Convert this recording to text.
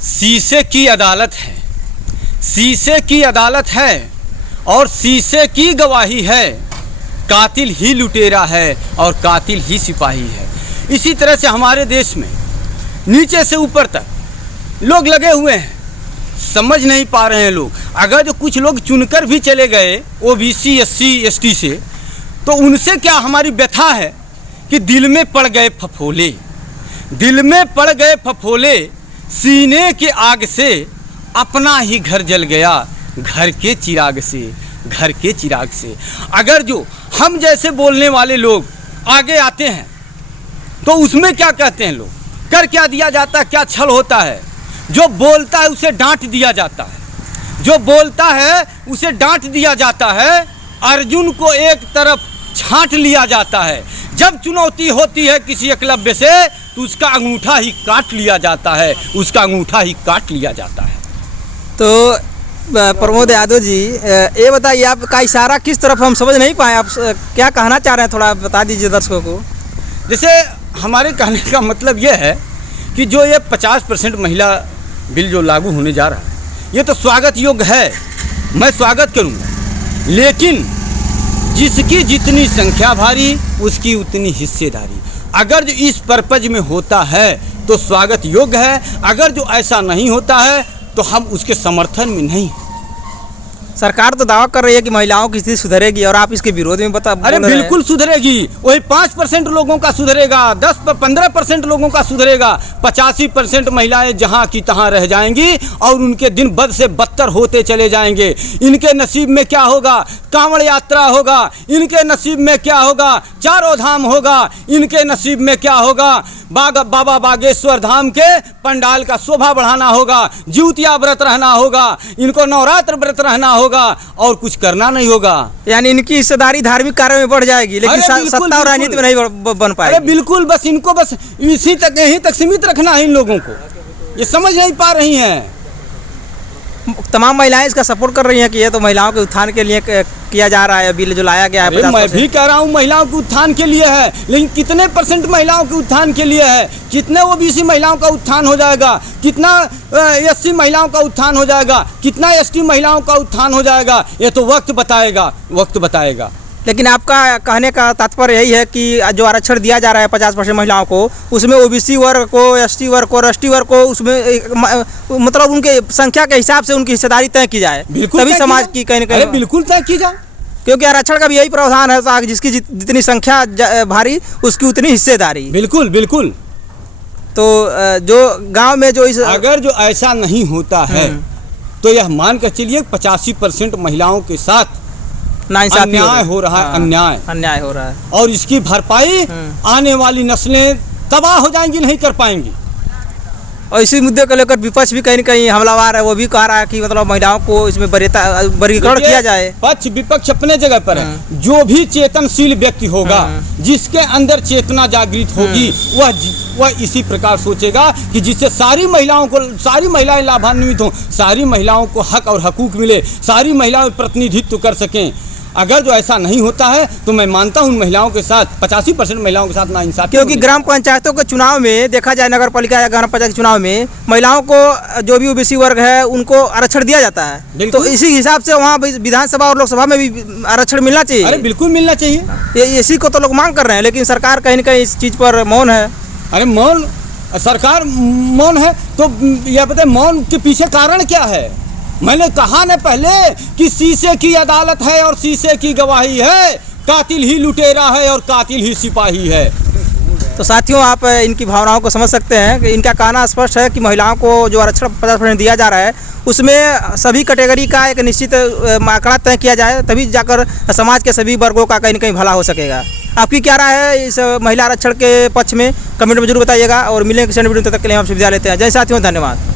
शीशे की अदालत है, शीशे की अदालत है और शीशे की गवाही है। कातिल ही लुटेरा है और कातिल ही सिपाही है। इसी तरह से हमारे देश में नीचे से ऊपर तक लोग लगे हुए हैं, समझ नहीं पा रहे हैं लोग। अगर जो कुछ लोग चुनकर भी चले गए ओबीसी एससी एसटी से, तो उनसे क्या हमारी व्यथा है कि दिल में पड़ गए फफोले, दिल में पड़ गए फफोले, सीने की आग से अपना ही घर जल गया, घर के चिराग से, घर के चिराग से। अगर जो हम जैसे बोलने वाले लोग आगे आते हैं तो उसमें क्या कहते हैं लोग, कर क्या दिया जाता है, क्या छल होता है। जो बोलता है उसे डांट दिया जाता है, जो बोलता है उसे डांट दिया जाता है। अर्जुन को एक तरफ छांट लिया जाता है। जब चुनौती होती है किसी एकलव्य से तो उसका अंगूठा ही काट लिया जाता है, उसका अंगूठा ही काट लिया जाता है। तो प्रमोद यादव जी, ये बताइए आपका इशारा किस तरफ हम समझ नहीं पाए, आप क्या कहना चाह रहे हैं, थोड़ा बता दीजिए दर्शकों को। जैसे हमारे कहने का मतलब यह है कि जो ये 50% महिला बिल जो लागू होने जा रहा है, ये तो स्वागत योग्य है, मैं स्वागत करूँगा। लेकिन जिसकी जितनी संख्या भारी उसकी उतनी हिस्सेदारी। अगर जो इस पर्पज में होता है तो स्वागत योग्य है, अगर जो ऐसा नहीं होता है तो हम उसके समर्थन में नहीं। सरकार तो दावा कर रही है कि महिलाओं की स्थिति सुधरेगी और आप इसके विरोध में बता। अरे बिल्कुल सुधरेगी। वही 5% लोगों का सुधरेगा, 10-15% लोगों का सुधरेगा। 85% महिलाएं जहां की तहां रह जाएंगी और उनके दिन बद से बदतर होते चले जाएंगे। इनके नसीब में क्या होगा, कांवड़ यात्रा होगा, इनके नसीब में क्या होगा, चारों धाम होगा, इनके नसीब में क्या होगा, बाबा बागेश्वर धाम के पंडाल का शोभा बढ़ाना होगा, ज्योतिया व्रत रहना होगा, इनको नवरात्र व्रत रहना होगा और कुछ करना नहीं होगा। यानी इनकी हिस्सेदारी धार्मिक कार्य में बढ़ जाएगी, लेकिन सत्ता और राजनीति में नहीं बन पाएगी। अरे बिल्कुल, बस इनको बस इसी तक, यहीं तक सीमित रखना है इन लोगों को। ये समझ नहीं पा रही हैं। तमाम महिलाएं इसका सपोर्ट कर रही हैं कि ये तो महिलाओं के उत्थान के लिए किया जा रहा है, बिल जो लाया गया है। मैं भी कह रहा हूँ महिलाओं के उत्थान के लिए है, लेकिन कितने % महिलाओं के उत्थान के लिए है, कितने ओबीसी महिलाओं का उत्थान हो जाएगा, कितना एससी महिलाओं का उत्थान हो जाएगा, कितना एसटी महिलाओं का उत्थान हो जाएगा, ये तो वक्त बताएगा, वक्त बताएगा। लेकिन आपका कहने का तात्पर्य यही है कि जो आरक्षण दिया जा रहा है 50% महिलाओं को, उसमें ओबीसी वर्ग को, एसटी वर्ग को, एसटी वर्ग को, उसमें मतलब उनके संख्या के हिसाब से उनकी हिस्सेदारी तय की जाए, तभी समाज की कहीं न कहीं बिल्कुल तय की जाए। क्योंकि आरक्षण का भी यही प्रावधान है, तो जिसकी जितनी संख्या भारी उसकी उतनी हिस्सेदारी। बिल्कुल बिल्कुल। तो जो गाँव में जो इस अगर जो ऐसा नहीं होता है तो यह मान कर चलिए 85% महिलाओं के साथ अन्याय हो रहा है, अन्याय हो रहा है और इसकी भरपाई आने वाली नस्लें तबाह हो जाएंगी, नहीं कर पाएंगी। और इसी मुद्दे को लेकर विपक्ष भी कहीं न कहीं हमलावर है, वो भी कह रहा है कि मतलब महिलाओं को इसमें वर्गीकरण किया जाए। पक्ष विपक्ष अपने जगह पर है। जो भी चेतनशील व्यक्ति होगा, जिसके अंदर चेतना जागृत होगी, वह इसी प्रकार सोचेगा कि जिससे सारी महिलाएं लाभान्वित हों, सारी महिलाओं को हक और हकूक मिले, सारी महिलाएं प्रतिनिधित्व कर सकें। अगर जो ऐसा नहीं होता है तो मैं मानता हूँ उन महिलाओं के साथ, 85% महिलाओं के साथ नाइंसाफी। क्योंकि ग्राम पंचायतों के चुनाव में देखा जाए, नगर पालिका या ग्राम पंचायत के चुनाव में महिलाओं को, जो भी ओबीसी वर्ग है, उनको आरक्षण दिया जाता है। तो इसी हिसाब से वहाँ विधानसभा और लोकसभा में भी आरक्षण मिलना चाहिए। अरे बिल्कुल मिलना चाहिए। इसी को तो लोग मांग कर रहे हैं, लेकिन सरकार कहीं न कहीं इस चीज़ पर मौन है। अरे मौन, सरकार मौन है तो यह बताए मौन के पीछे कारण क्या है। मैंने कहा न पहले कि शीशे की अदालत है और शीशे की गवाही है, कातिल ही लुटेरा है और कातिल ही सिपाही है। तो साथियों, आप इनकी भावनाओं को समझ सकते हैं कि इनका कहना स्पष्ट है कि महिलाओं को जो आरक्षण 50% दिया जा रहा है, उसमें सभी कैटेगरी का एक निश्चित आंकड़ा तय किया जाए, तभी जाकर समाज के सभी वर्गों का कहीं न कहीं भला हो सकेगा। आपकी क्या राय है इस महिला आरक्षण के पक्ष में, कमेंट में जरूर बताइएगा। और मिलेंगे किसी वीडियो, तब तक के लिए हम आपसे विदा लेते हैं। जय साथियों, धन्यवाद।